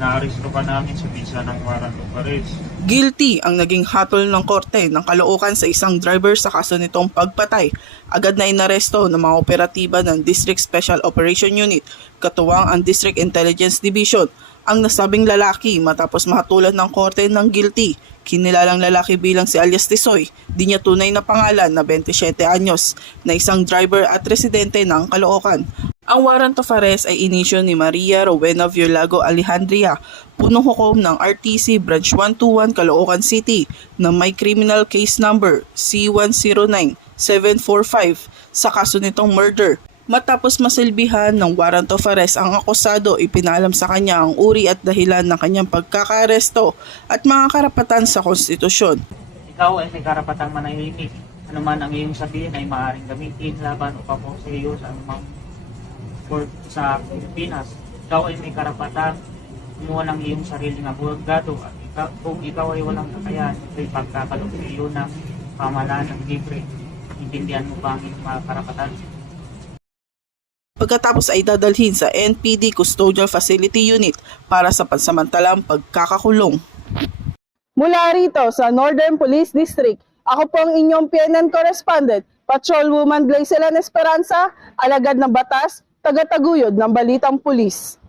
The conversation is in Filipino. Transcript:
Naaresto ka namin sa bisa ng warrant of arrest. Guilty ang naging hatol ng korte ng Caloocan sa isang driver sa kaso nitong pagpatay. Agad na inaresto ng mga operatiba ng District Special Operation Unit, katuwang ang District Intelligence Division, ang nasabing lalaki matapos mahatulan ng korte ng guilty. Kinilalang lalaki bilang si alias Tisoy, di niya tunay na pangalan na 27 anyos, na isang driver at residente ng Caloocan. Ang warrant of arrest ay inisyo ni Maria Rowena Violago Alejandria, punong hukom ng RTC Branch 121 Caloocan City na may criminal case number C109745 sa kaso nitong murder. Matapos masilbihan ng warrant of arrest ang akusado, ipinalam sa kanya ang uri at dahilan ng kanyang pagkakaaresto at mga karapatan sa konstitusyon. Ikaw ay may karapatang manahimik. Ano man ang iyong sabihin ay maaaring gamitin laban o papo sa iyo sa anumang court sa Pilipinas. Ikaw ay may karapatang kumuha ng iyong sariling abogado at kung ikaw ay walang kakayahan, ay pagkakalog sa iyo ng pamahalaan ng libre. Intindihan mo ba ang iyong mga karapatan? Pagkatapos ay dadalhin sa NPD Custodial Facility Unit para sa pansamantalang pagkakakulong. Mula rito sa Northern Police District, ako po ang inyong PNN correspondent, Patrolwoman Glycelan Esperanza, alagad ng batas, tagataguyod ng Balitang Pulis.